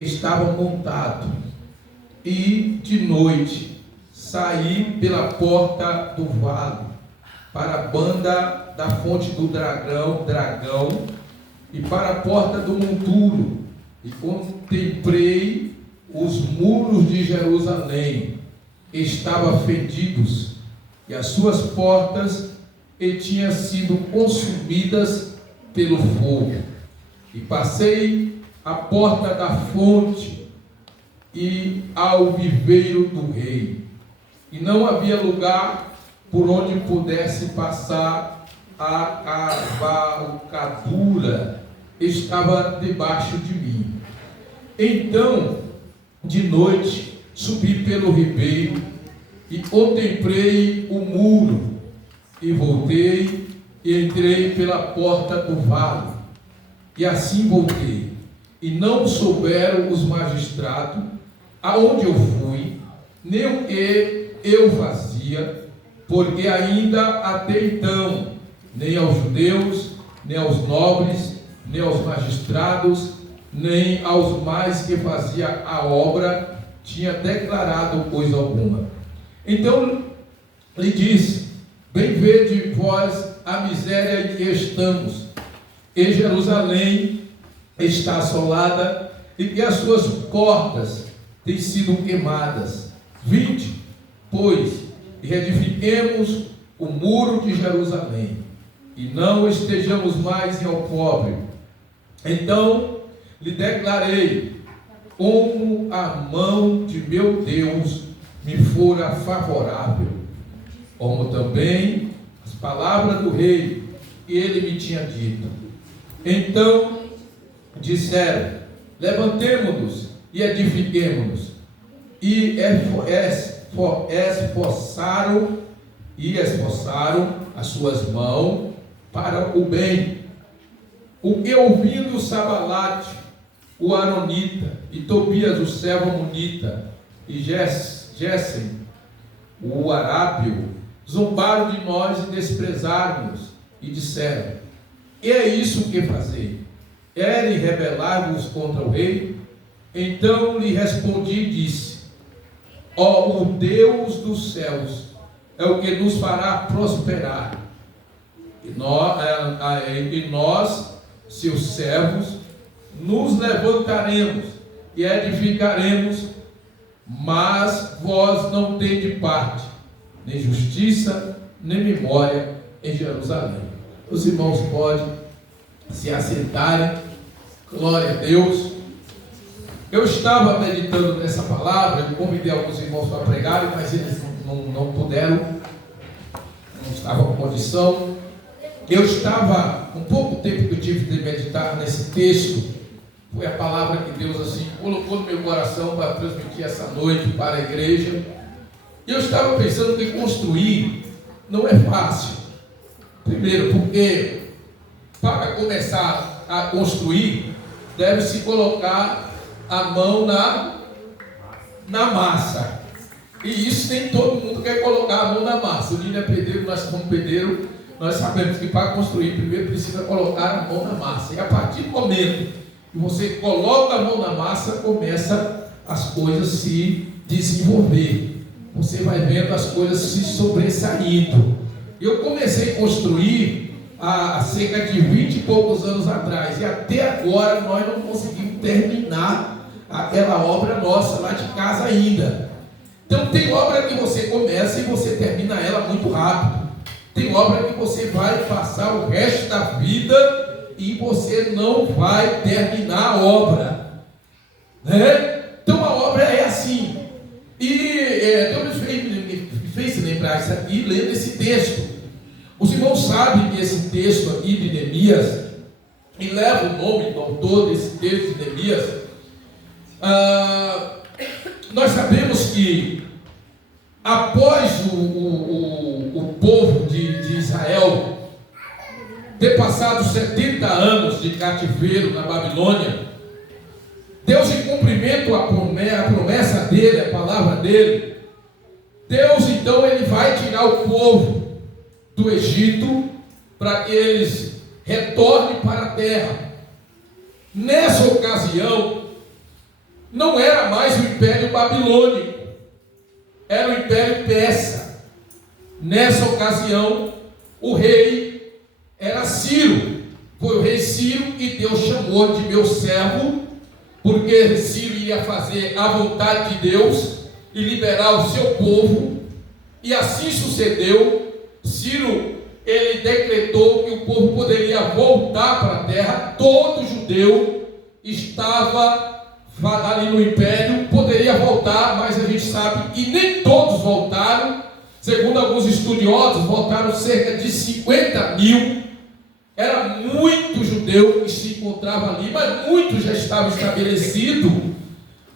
estava montado, e de noite saí pela porta do vale para a banda da fonte do dragão e para a porta do monturo, e contemplei os muros de Jerusalém, estavam fendidos, e as suas portas tinham sido consumidas pelo fogo. E passei a porta da fonte e ao viveiro do rei, e não havia lugar por onde pudesse passar. A cavalcadura estava debaixo de mim. Então, de noite, subi pelo ribeiro e contemplei o muro, e voltei e entrei pela porta do vale, e assim voltei. E não souberam os magistrados aonde eu fui, nem o que eu fazia, porque ainda até então, nem aos judeus, nem aos nobres, nem aos magistrados, nem aos mais que fazia a obra, tinha declarado coisa alguma. Então lhe disse: bem vede vós a miséria em que estamos, e Jerusalém está assolada, e que as suas portas têm sido queimadas. Vinde, pois, e reedifiquemos o muro de Jerusalém, e não estejamos mais em opróbrio. Então lhe declarei como a mão de meu Deus me fora favorável, como também as palavras do rei que ele me tinha dito. Então disseram: levantemo-nos e edifiquemo-nos. E esforçaram as suas mãos para o bem. O que ouvindo Sabalate, o Aronita, e Tobias, o servo amonita, e Gesem, o arábio, zombaram de nós e desprezaram-nos, e disseram: que é isso que fazer? Querem rebelar-vos contra o rei? Então lhe respondi e disse: ó, o Deus dos céus é o que nos fará prosperar, e nós, seus servos, nos levantaremos e edificaremos, mas vós não tendes parte, nem justiça, nem memória em Jerusalém. Os irmãos podem se assentarem. Glória a Deus. Eu estava meditando nessa palavra. Eu convidei alguns irmãos para pregarem, mas eles não puderam, não estavam com condição. Eu estava, com pouco tempo que eu tive de meditar nesse texto, foi a palavra que Deus assim colocou no meu coração para transmitir essa noite para a igreja. E eu estava pensando que construir não é fácil. Primeiro, porque para começar a construir, deve-se colocar a mão na massa. E isso nem todo mundo quer colocar a mão na massa. O Nino é pedreiro, nós como pedreiro, nós sabemos que para construir, primeiro precisa colocar a mão na massa. E a partir do momento que você coloca a mão na massa, começa as coisas se desenvolver. Você vai vendo as coisas se sobressaindo. Eu comecei a construir há cerca de 20 e poucos anos atrás, e até agora nós não conseguimos terminar aquela obra nossa lá de casa ainda. Então tem obra que você começa e você termina ela muito rápido. Tem obra que você vai passar o resto da vida e você não vai terminar a obra, né? Então a obra é assim. E Deus me fez lembrar isso aqui lendo esse texto. Os irmãos sabem que esse texto aqui de Neemias, e leva o nome do autor desse texto de Neemias, nós sabemos que após o povo de Israel ter passado 70 anos de cativeiro na Babilônia, Deus, em cumprimento à promessa dele, a palavra dele, Deus então ele vai tirar o povo do Egito para que eles retornem para a terra. Nessa ocasião, não era mais o Império Babilônico, era o Império Persa. Nessa ocasião, o rei era Ciro, foi o rei Ciro, e Deus chamou de meu servo, porque Ciro ia fazer a vontade de Deus e liberar o seu povo, e assim sucedeu. Ciro, ele decretou que o povo poderia voltar para a terra. Todo judeu estava ali no império, poderia voltar, mas a gente sabe que nem todos voltaram. Segundo alguns estudiosos, voltaram cerca de 50 mil. Era muito judeu que se encontrava ali, mas muitos já estavam estabelecidos.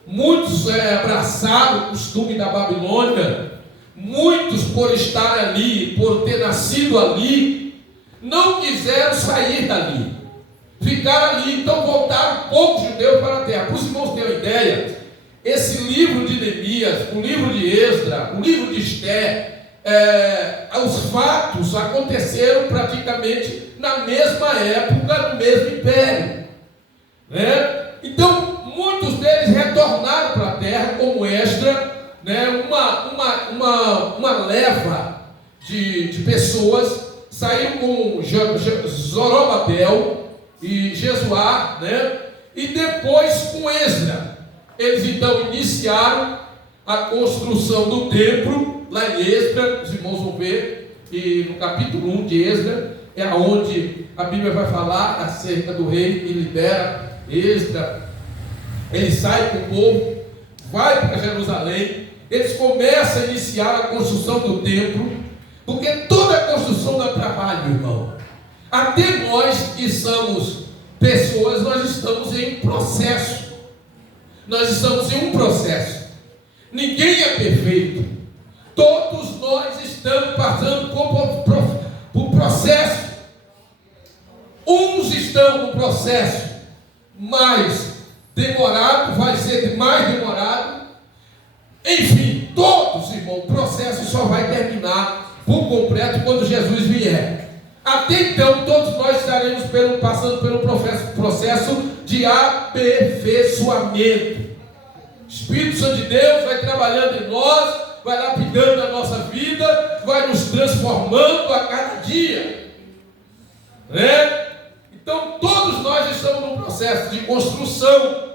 Muitos abraçaram o costume da Babilônia. Muitos, por estar ali, por ter nascido ali, não quiseram sair dali, ficaram ali. Então voltaram poucos judeus para a terra. Para os irmãos terem uma ideia, esse livro de Neemias, o livro de Esdras, o livro de Esther, os fatos aconteceram praticamente na mesma época, no mesmo império, né? Então muitos deles retornaram para a terra, como Esdras, né? Uma leva de pessoas saiu com Zorobabel e Jesuá, né? E depois com Esdras. Eles então iniciaram a construção do templo lá em Esdras. Os irmãos vão ver, e no capítulo 1 de Esdras é onde a Bíblia vai falar acerca do rei que libera Esdras. Ele sai com o povo, vai para Jerusalém. Eles começam a iniciar a construção do templo, porque toda a construção dá trabalho, irmão. Até nós que somos pessoas, nós estamos em processo. Nós estamos em um processo. Ninguém é perfeito. Todos nós estamos passando por processo. Uns estão no processo mais demorado, vai ser mais demorado. Enfim, todos, irmão, o processo só vai terminar por completo quando Jesus vier. Até então, todos nós estaremos passando pelo processo de aperfeiçoamento. O Espírito Santo de Deus vai trabalhando em nós, vai lapidando a nossa vida, vai nos transformando a cada dia, né? Então, todos nós estamos num processo de construção.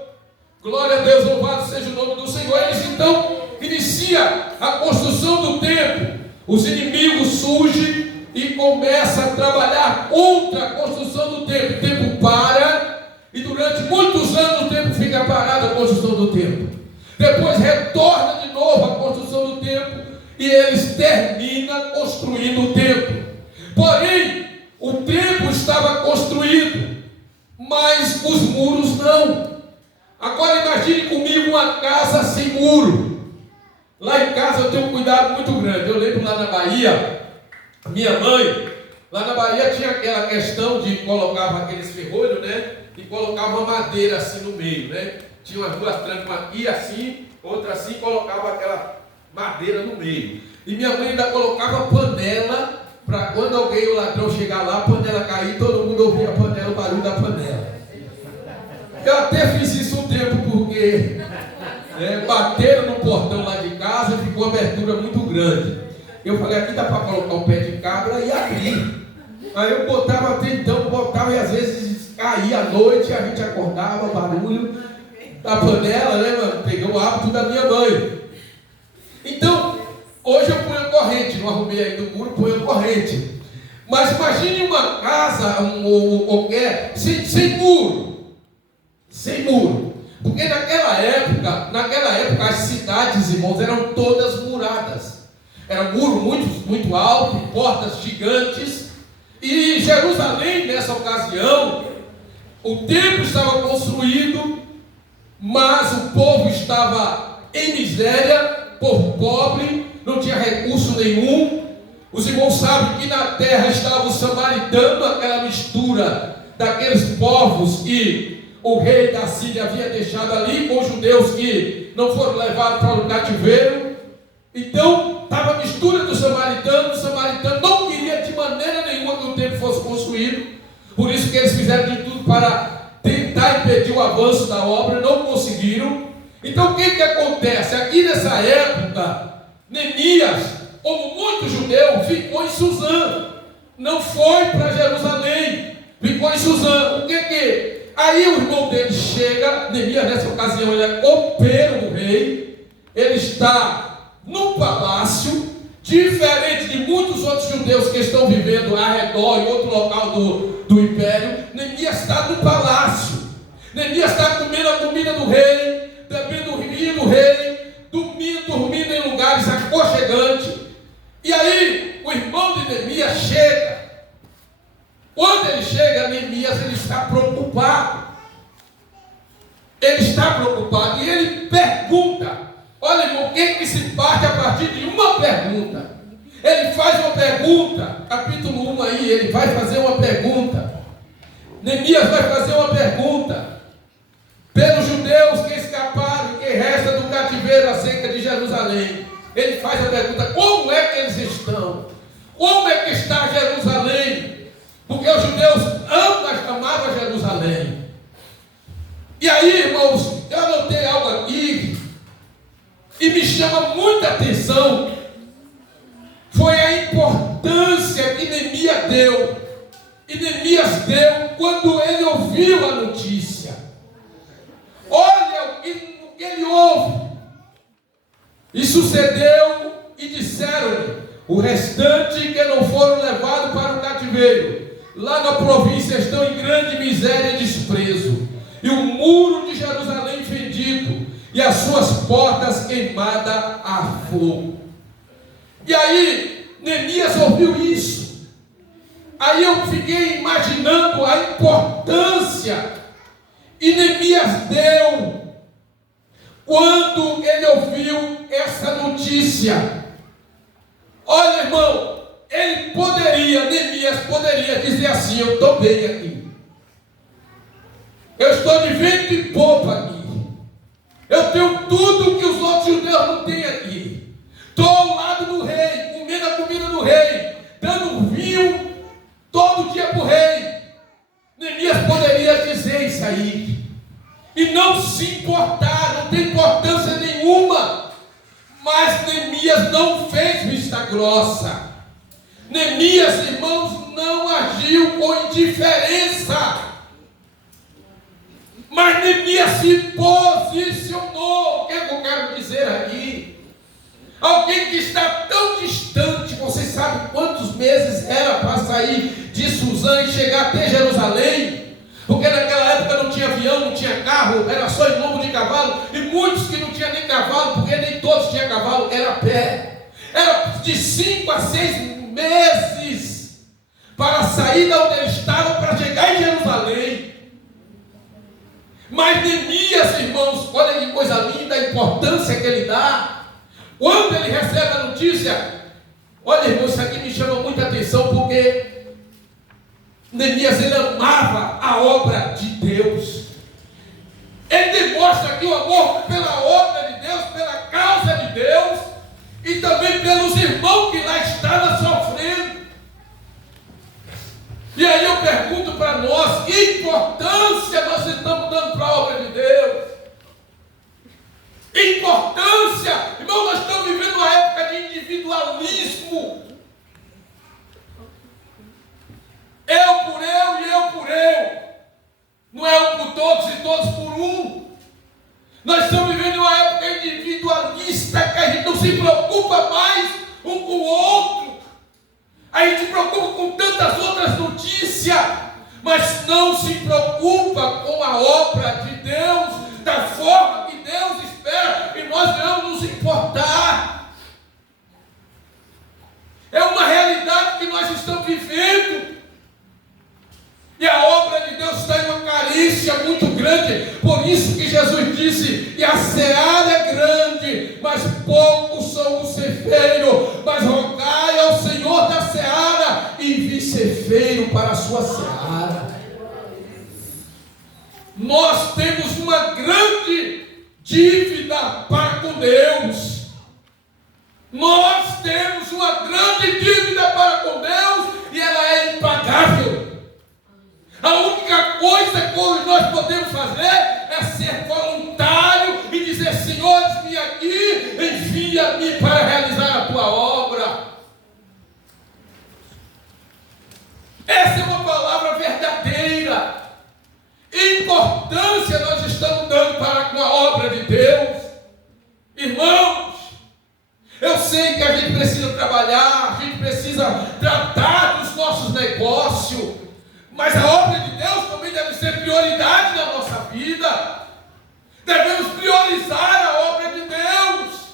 Glória a Deus, louvado seja o nome do Senhor. Eles então inicia a construção do templo. Os inimigos surgem e começam a trabalhar contra a construção do templo. O templo para, e durante muitos anos o templo fica parado, a construção do templo. Depois retorna de novo a construção do templo, e eles terminam construindo o templo. Porém, o templo estava construído, mas os muros não. Agora imagine comigo uma casa sem muro. Lá em casa eu tenho um cuidado muito grande. Eu lembro lá na Bahia, minha mãe, lá na Bahia tinha aquela questão de colocava aqueles ferrolhos, né? E colocava uma madeira assim no meio, né? Tinha umas duas trancas, uma aqui assim, outra assim, colocava aquela madeira no meio. E minha mãe ainda colocava panela, para quando alguém, o ladrão, chegar lá, a panela cair, todo mundo ouvia a panela, o barulho da panela. Eu até fiz isso um tempo, porque bateram no portão lá de casa e ficou uma abertura muito grande. Eu falei, aqui dá para colocar um pé de cabra e abrir. Aí eu botava até então, e às vezes caía à noite, a gente acordava, o barulho da panela, né, mano? Peguei o hábito da minha mãe. Então, hoje eu ponho corrente, não arrumei ainda o muro, ponho corrente. Mas imagine uma casa, qualquer, sem muro. Sem muro. Porque naquela época as cidades, irmãos, eram todas muradas. Era um muro muito alto, portas gigantes. E Jerusalém, nessa ocasião, o templo estava construído, mas o povo estava em miséria, povo pobre, não tinha recurso nenhum. Os irmãos sabem que na terra estavam os samaritanos, aquela mistura daqueles povos que o rei da Síria havia deixado ali, com os judeus que não foram levados para o cativeiro. Então, estava a mistura dos samaritanos. Os samaritanos não queriam de maneira nenhuma que o templo fosse construído. Por isso que eles fizeram de tudo para tentar impedir o avanço da obra, não conseguiram. Então o que acontece? Aqui nessa época, Neemias, como muitos judeus, ficou em Suzã, não foi para Jerusalém, ficou em Suzã. O que? Aí o irmão dele chega, Neemias nessa ocasião ele é copeiro do rei, ele está no palácio, diferente de muitos outros judeus que estão vivendo ao redor em outro local do império. Neemias está no palácio, Neemias está comendo a comida do rei, bebendo o vinho do rei, dormindo em lugares aconchegantes. E aí o irmão de Neemias chega. Quando ele chega, Neemias, ele está preocupado. Ele está preocupado e ele pergunta. Olha, irmão, o que se parte a partir de uma pergunta? Ele faz uma pergunta, capítulo 1 aí, ele vai fazer uma pergunta. Neemias vai fazer uma pergunta. Pelos judeus que escaparam e que restam do cativeiro acerca de Jerusalém. Ele faz a pergunta, como é que eles estão? Como é que está Jerusalém? Porque os judeus amavam Jerusalém. E aí, irmãos, eu anotei algo aqui e me chama muita atenção. Foi a importância que Neemias deu. E Neemias deu quando ele ouviu a notícia. Olha o que ele ouve. E sucedeu e disseram-lhe: o restante que não foram levados para o cativeiro, lá na província estão em grande miséria e desprezo, e o muro de Jerusalém fendido, e as suas portas queimadas a fogo. E aí, Neemias ouviu isso. Aí eu fiquei imaginando a importância, e Neemias deu, quando ele ouviu essa notícia. Olha, irmão, Neemias poderia dizer assim: eu estou bem aqui, eu estou de vento e popa aqui, eu tenho tudo que os outros judeus não têm aqui, estou ao lado do rei, comendo a comida do rei, dando vinho todo dia para o rei. Neemias poderia dizer isso aí e não se importar, não tem importância nenhuma. Mas Neemias não fez vista grossa. Neemias, irmãos, não agiu com indiferença. Mas Neemias se posicionou. O que eu quero dizer aqui? Alguém que está tão distante, você sabe quantos meses era para sair de Suzã e chegar até Jerusalém? Porque naquela época não tinha avião, não tinha carro, era só em lombo de cavalo, e muitos que não tinham nem cavalo, porque nem todos tinham cavalo, era a pé. Era de 5 a 6 meses para sair da onde ele estava, para chegar em Jerusalém. Mas Neemias, irmãos, olha que coisa linda a importância que ele dá. Quando ele recebe a notícia, olha, irmãos, isso aqui me chama muita atenção, porque Neemias, ele amava a obra de Deus. Ele demonstra aqui o amor pela obra de Deus, pela causa de Deus, e também pelos irmãos que lá estavam sofrendo. E aí eu pergunto para nós, que importância nós estamos dando para a obra de Deus? Importância, irmão, nós estamos vivendo uma época de individualismo. Eu por eu e eu por eu. Não é um por todos e todos por um. Nós estamos vivendo uma época individualista, que a gente não se preocupa mais um com o outro. A gente se preocupa com tantas outras notícias, mas não se preocupa com a obra de Deus, da forma que Deus espera que nós devemos nos importar. É uma realidade que nós estamos vivendo. E a obra de Deus está em uma carência muito grande. Por isso que Jesus disse: e a seara é grande, mas poucos são os ceifeiros. Mas rogai ao Senhor da seara e envie ceifeiro para a sua seara. Nós temos uma grande dívida para com Deus. Nós temos uma grande dívida para com Deus e ela é impagável. A única coisa que nós podemos fazer é ser voluntário e dizer: precisa tratar dos nossos negócios, mas a obra de Deus também deve ser prioridade na nossa vida. Devemos priorizar a obra de Deus.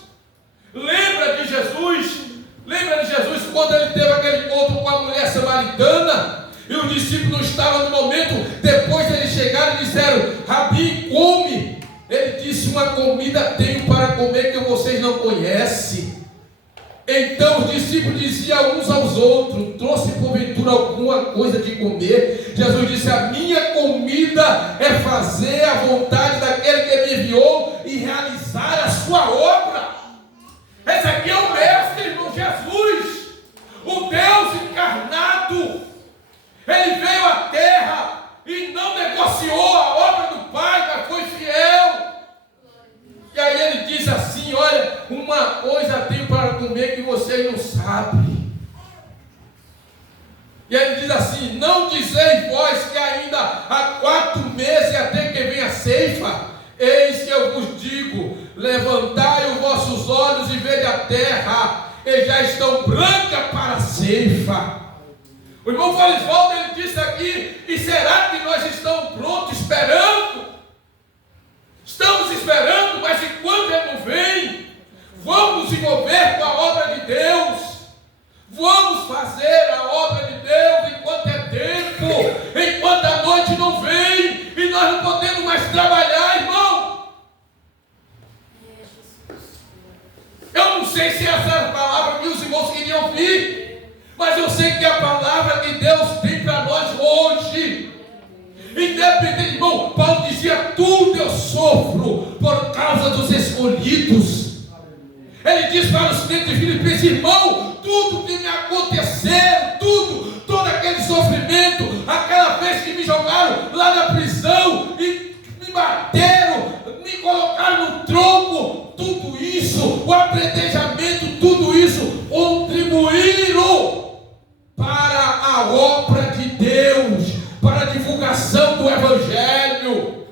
Lembra de Jesus quando ele teve aquele encontro com a mulher samaritana, e os discípulos não estavam no momento, depois eles chegaram e disseram: Rabi, come. Ele disse: uma comida tenho para comer que vocês não conhecem. Então os discípulos diziam uns aos outros: trouxe porventura alguma coisa de comer? Jesus disse: a minha comida é fazer a vontade daquele que me enviou e realizar a sua obra. Esse aqui é o mestre, irmão, Jesus, o Deus encarnado. Ele veio à terra e não negociou a obra do Pai, mas foi fiel. E aí ele diz assim: olha, uma coisa tenho para comer que vocês não sabem. E ele diz assim: não dizeis vós que ainda há 4 meses até que venha a ceifa? Eis que eu vos digo: levantai os vossos olhos e vede a terra, e já estão brancas para a ceifa. O irmão Falisvaldo, ele disse aqui: e será que nós estamos prontos, esperando? Estamos esperando, mas enquanto ele não vem, vamos nos envolver com a obra de Deus. Vamos fazer a obra de Deus enquanto é tempo, enquanto a noite não vem e nós não podemos mais trabalhar, irmão. Eu não sei se essa é a palavra que os irmãos queriam ouvir, mas eu sei que é a palavra que Deus tem para nós hoje. Independente, irmão, Paulo dizia: tudo eu sofro por causa dos escolhidos. Ele diz para os crentes de Filipenses: irmão, tudo que me aconteceu, todo aquele sofrimento, aquela vez que me jogaram lá na prisão e me bateram, me colocaram no tronco, tudo isso, o apedrejamento, tudo isso contribuíram para a obra de Deus, para a divulgação do Evangelho.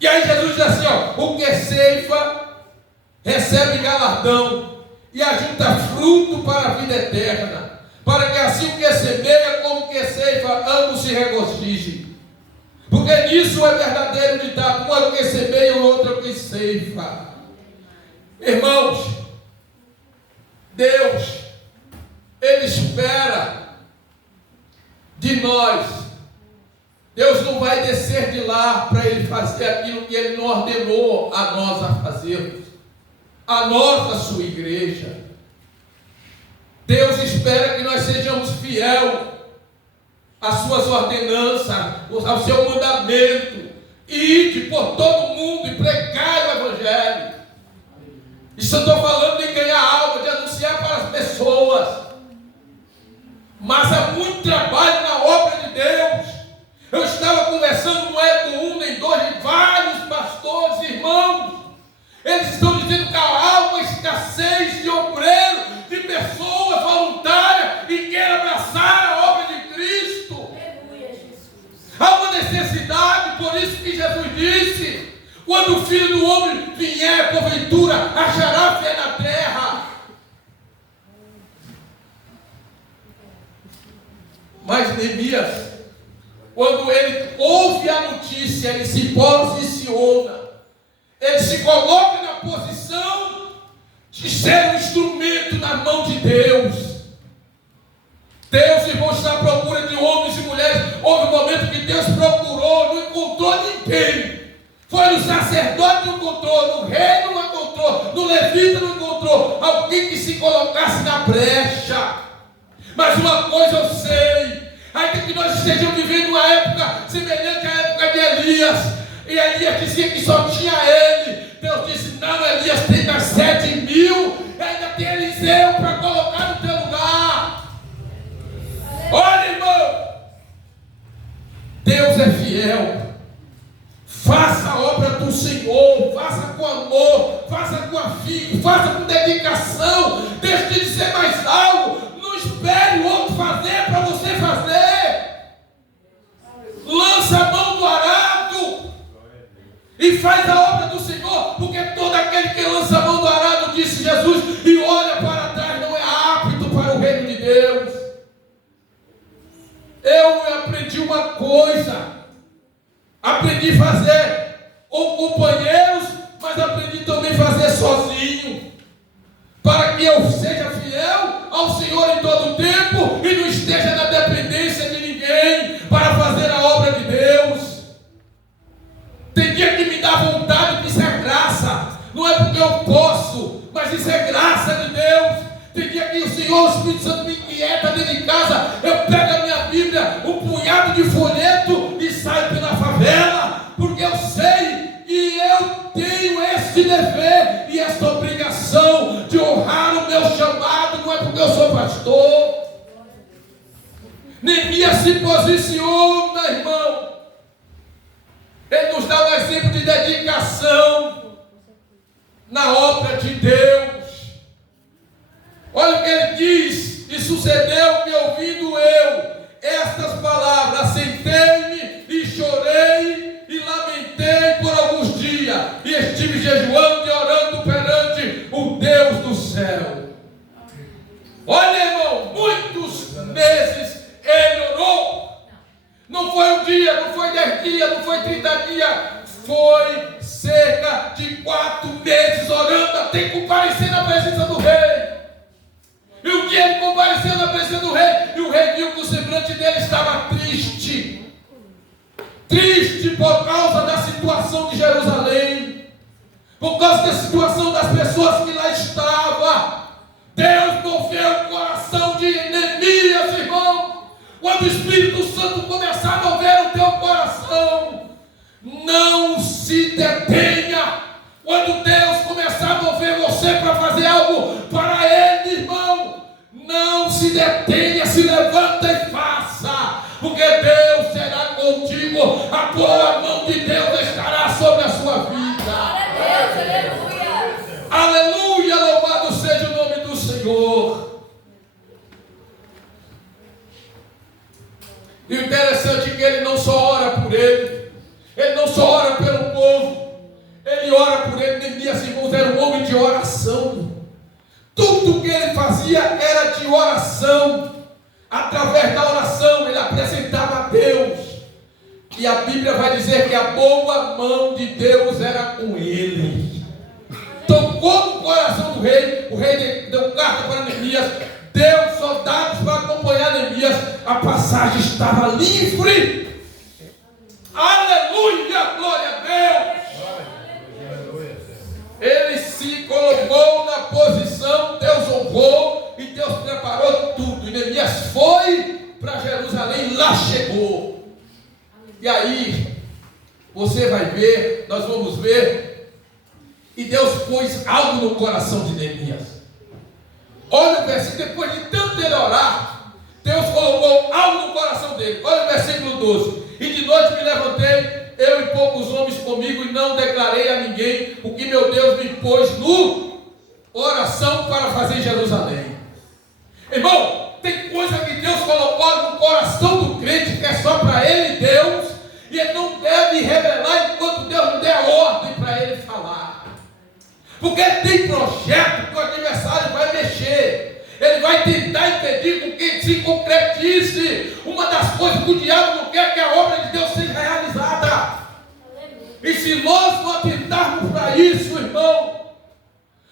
E aí Jesus diz assim: ó, o que ceifa recebe galardão e ajunta fruto para a vida eterna, para que assim o que semeia como o que ceifa ambos se regocijem. Porque nisso é verdadeiro ditado: um é o que semeia, o outro é o que ceifa. Irmãos, Deus, Ele espera de nós. Deus não vai descer de lá para Ele fazer aquilo que Ele não ordenou a nós a fazermos, a nós, a sua igreja. Deus espera que nós sejamos fiéis às suas ordenanças, ao seu mandamento, e ide por todo mundo e pregai o Evangelho. Isso eu estou falando de ganhar alma, de anunciar para as pessoas. Mas há muito trabalho na obra de Deus. Eu estava conversando, não é com um nem dois, de vários pastores, irmãos. Eles estão dizendo que há uma escassez de obreiros, de pessoas voluntárias e querem abraçar a obra de Cristo. Há uma necessidade, por isso que Jesus disse: quando o Filho do Homem vier, porventura, achará fé na terra. Mas Neemias, quando ele ouve a notícia, ele se posiciona, ele se coloca na posição de ser um instrumento na mão de Deus. Deus, irmãos, está à procura de homens e mulheres. Houve um momento que Deus procurou, não encontrou ninguém. Foi no sacerdote, não encontrou, no rei não encontrou, no levita não encontrou alguém que se colocasse na brecha. Mas uma coisa eu sei: ainda que nós estejamos vivendo uma época semelhante à época de Elias, e Elias dizia que só tinha ele, Deus disse: não, Elias tem mais 7.000, e ainda tem Eliseu para colocar no teu lugar. Olha, irmão, Deus é fiel. Faça a obra do Senhor, faça com amor, faça com afinco, faça com dedicação. Deixe de dizer mais algo. Não espere o outro fazer para você fazer. Lança a mão do arado e faz a obra do Senhor, porque todo aquele que lança a mão do arado, disse Jesus, e olha para trás, não eu aprendi uma coisa. Aprendi a fazer com companheiros, mas aprendi também a fazer sozinho. Para que eu seja fiel ao Senhor em todo o tempo e não esteja na dependência de ninguém para fazer a obra de Deus. Tem dia que me dá vontade, que isso é graça. Não é porque eu posso, mas isso é graça de Deus. Tem dia que o Senhor, o Espírito Santo me inquieta dentro de casa. Eu pego a minha Bíblia, um punhado de folheto e saio pela favela, porque eu sei e eu tenho esse dever e essa obrigação de honrar o meu chamado. Não é porque eu sou pastor. Neemias se posiciona, irmão. Ele nos dá um exemplo de dedicação na obra de Deus. Olha o que ele diz: e sucedeu que, ouvindo eu estas palavras, assentei-me e chorei e lamentei por alguns dias, e estive jejuando e orando perante o Deus do céu. Olha, irmão, muitos meses ele orou. Não foi um dia, não foi 10 dias, não foi 30 dias, foi cerca de 4 meses orando até comparecer na presença do rei. E o que ele compareceu na presença do rei, e o rei viu que o semblante dele estava triste. Triste por causa da situação de Jerusalém, por causa da situação das pessoas que lá estavam. Deus moveu o coração de Neemias, irmão. Quando o Espírito Santo começar a mover o teu coração, não se detenha. Quando Deus começar a mover você para fazer algo para Ele, irmão, não se detenha, se levanta e faça, porque Deus será contigo, a boa mão de Deus estará sobre a sua vida. Aleluia, aleluia, louvado seja o nome do Senhor. E o interessante é que ele não só ora por ele não só ora pelo povo, ele ora por ele. Neemias, irmãos, era um homem de oração. Tudo que ele fazia era de oração. Através da oração ele apresentava a Deus. E a Bíblia vai dizer que a boa mão de Deus era com ele. Tocou no coração do rei. O rei deu carta para Neemias, deu soldados para acompanhar Neemias. A passagem estava livre. Aleluia, glória a Deus. Ele se colocou na posição, Deus honrou e Deus preparou tudo. E Neemias foi para Jerusalém, lá chegou. E aí, você vai ver, nós vamos ver, e Deus pôs algo no coração de Neemias. Olha o versículo, depois de tanto ele orar, Deus colocou algo no coração dele. Olha o versículo 12. E de noite me levantei, eu e poucos homens comigo, e não declarei a ninguém o que meu Deus me pôs no oração para fazer em Jerusalém. Irmão, tem coisa que Deus colocou no coração do crente que é só para ele e Deus, e ele não deve revelar enquanto Deus não der ordem para ele falar. Porque tem projeto que o adversário vai mexer. Ele vai tentar impedir com que se concretize. Uma das coisas que o diabo não quer é que a obra de Deus seja realizada. E se nós não atentarmos para isso, irmão,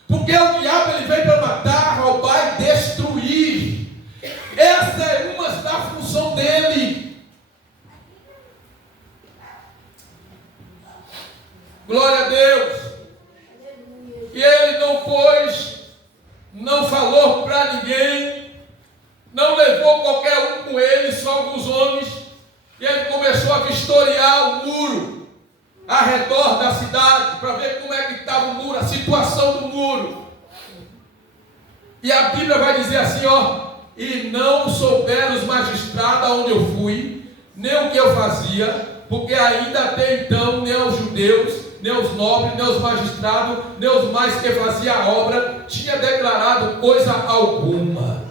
porque o diabo ele vem para matar, roubar e destruir. Essa é uma da função dele. Glória a Deus. E ele não falou para ninguém, não levou qualquer um com ele, só alguns homens, e ele começou a vistoriar o muro ao redor da cidade, para ver como é que estava o muro, a situação do muro. E a Bíblia vai dizer assim, ó: e não souberam os magistrados aonde eu fui, nem o que eu fazia, porque ainda até então nem os judeus, nem os nobres, nem os magistrados, nem os mais que faziam a obra, tinha declarado coisa alguma.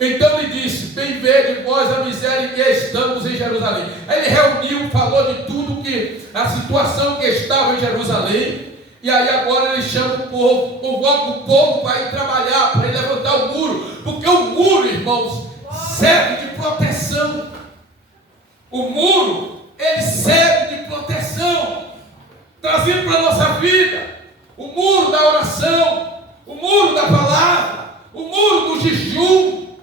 Então ele disse: bem vede vós a miséria em que estamos em Jerusalém. Aí ele reuniu, falou de tudo que, a situação que estava em Jerusalém, e aí agora ele chama o povo, convoca o povo para ir trabalhar, para ir levantar o muro, porque o muro, irmãos, serve de proteção. O muro, ele serve de proteção, trazido para a nossa vida. O muro da oração, o muro da palavra, o muro do jejum,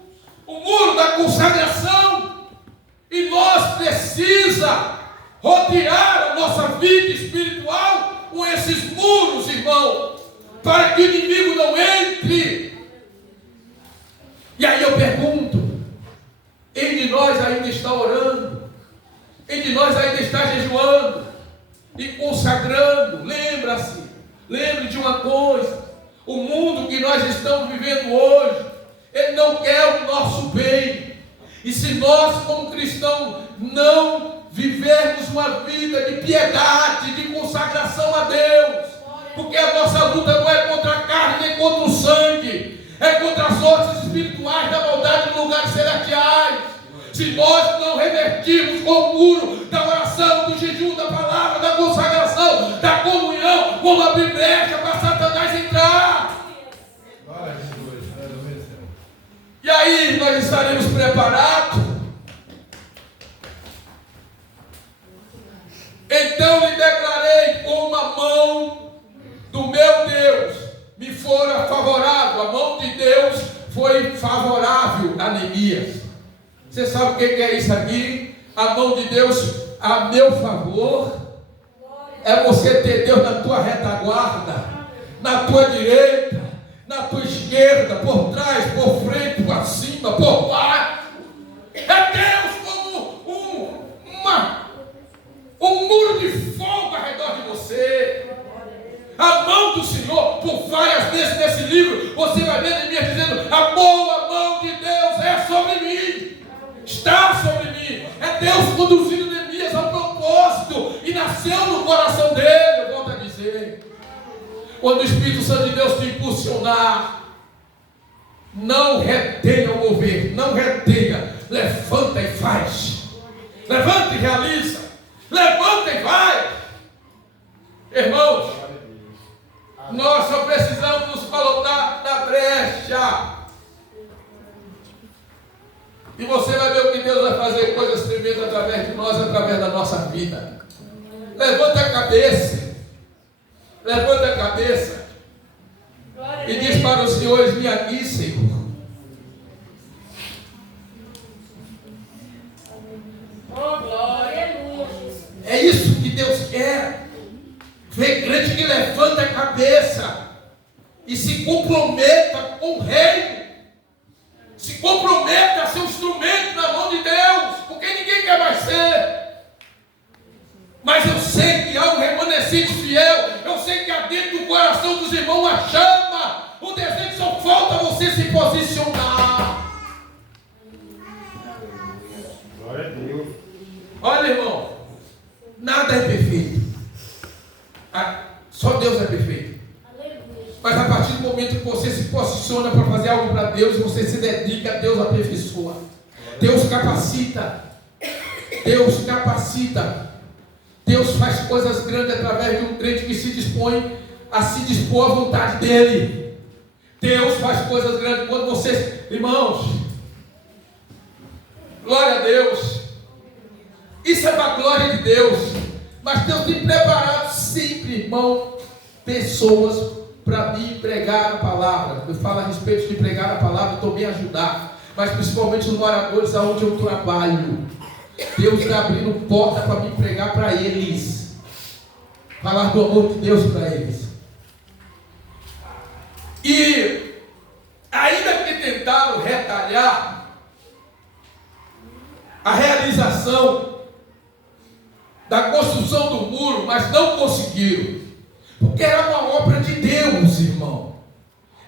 o muro da consagração. E nós precisamos rodear a nossa vida espiritual com esses muros, irmão, para que o inimigo não entre. E aí eu pergunto: quem de nós ainda está orando? Quem de nós ainda está jejuando e consagrando? Lembre de uma coisa: o mundo que nós estamos vivendo hoje, ele não quer o nosso bem. E se nós, como cristãos, não vivermos uma vida de piedade, de consagração a Deus, porque a nossa luta não é contra a carne nem contra o sangue, é contra as forças espirituais da maldade em lugares celestiais. Se nós não revertirmos com o muro da oração, do jejum, da palavra, da consagração, da comunhão, vamos abrir brecha para Satanás entrar. E aí nós estaremos preparados. Então lhe declarei: como a mão do meu Deus me fora favorável. A mão de Deus foi favorável a Neemias. Você sabe o que é isso aqui? A mão de Deus a meu favor é você ter Deus na tua retaguarda, na tua direita, na tua esquerda, por trás, por frente, por cima, por baixo. É Deus como um muro de fogo ao redor de você. A mão do Senhor, por várias vezes nesse livro, você vai ver Neemias dizendo: a boa mão de Deus é sobre mim, está sobre mim. É Deus conduzindo Neemias ao propósito, e nasceu no coração dele. Eu volto a dizer: quando o Espírito Santo de Deus te impulsionar, não retenha o mover, não retenha, levanta e faz, levanta e realiza, levanta e vai. Irmãos, nós só precisamos nos colocar na brecha, e você vai ver o que Deus vai fazer, coisas tremendas através de nós, através da nossa vida. Levanta a cabeça, levanta a cabeça e diz para os senhores: vim aqui, Senhor. É isso que Deus quer. Vê crente que levanta a cabeça e se comprometa com o reino. Se comprometa a ser um instrumento na mão de Deus, porque ninguém quer mais ser. Mas eu sei que há um remanescente fiel. Eu sei que há dentro do coração dos irmãos uma chama, um desejo. Só falta você se posicionar. Glória a Deus. Olha, irmão, nada é perfeito. Só Deus é perfeito. Mas a partir do momento que você se posiciona para fazer algo para Deus, você se dedica, a Deus aperfeiçoa. Deus capacita. Deus capacita. Deus faz coisas grandes através de um crente que se dispõe a se dispor à vontade dele. Deus faz coisas grandes quando você, irmãos, glória a Deus. Isso é para a glória de Deus. Mas Deus tem preparado sempre, irmão, pessoas para me pregar a palavra. Eu falo a respeito de pregar a palavra, estou bem ajudar, mas principalmente os moradores aonde eu trabalho. Deus está abrindo porta para me pregar para eles, falar do amor de Deus para eles. E ainda que tentaram retalhar a realização da construção do muro, mas não conseguiram, porque era uma obra de Deus, irmão.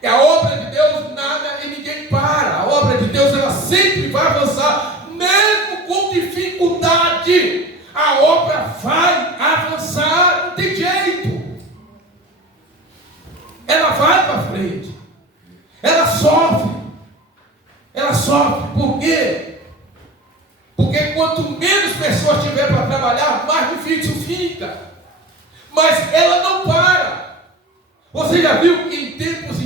E a obra de Deus nada e ninguém para. A obra de Deus, ela sempre vai avançar, mesmo com dificuldade. A obra vai avançar, não tem jeito. Ela vai para frente. Ela sofre. Ela sofre. Por quê? Porque quanto menos pessoas tiver para trabalhar, mais difícil fica. Mas ela não para. Você já viu que em tempos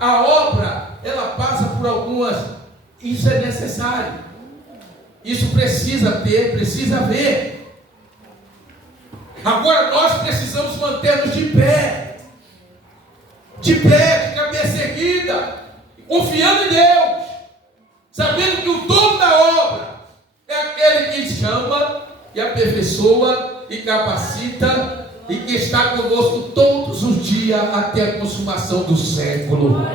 a obra, ela passa por algumas Isso é necessário. Isso precisa ter, precisa haver. Agora nós precisamos manter-nos de pé, de cabeça erguida, confiando em Deus, sabendo que o dono da obra é aquele que chama e aperfeiçoa e capacita e que está conosco todos os dias até a consumação do século.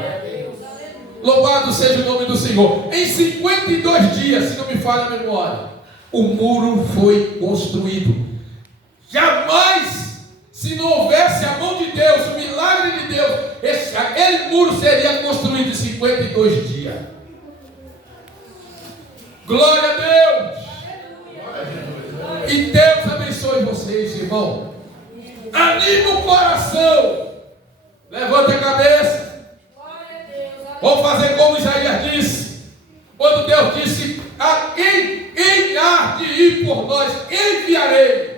Louvado seja o nome do Senhor. Em 52 dias, se não me falha a memória, o muro foi construído. Jamais, se não houvesse a mão de Deus, o milagre de Deus, aquele muro seria construído em 52 dias. Glória a Deus. E Deus abençoe vocês, irmão. Anime o coração. Levante a cabeça. Vamos fazer como Isaías disse. Quando Deus disse: a quem há de ir por nós, enviarei.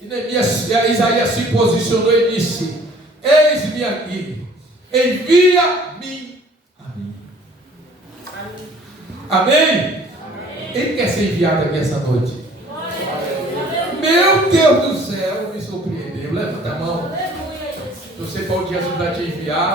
E Isaías se posicionou e disse: eis-me aqui, envia-me a mim. Amém? Quem quer ser enviado aqui essa noite? Meu Deus do céu, me surpreendeu. Levanta a mão. Se você pode ajudar a te enviar.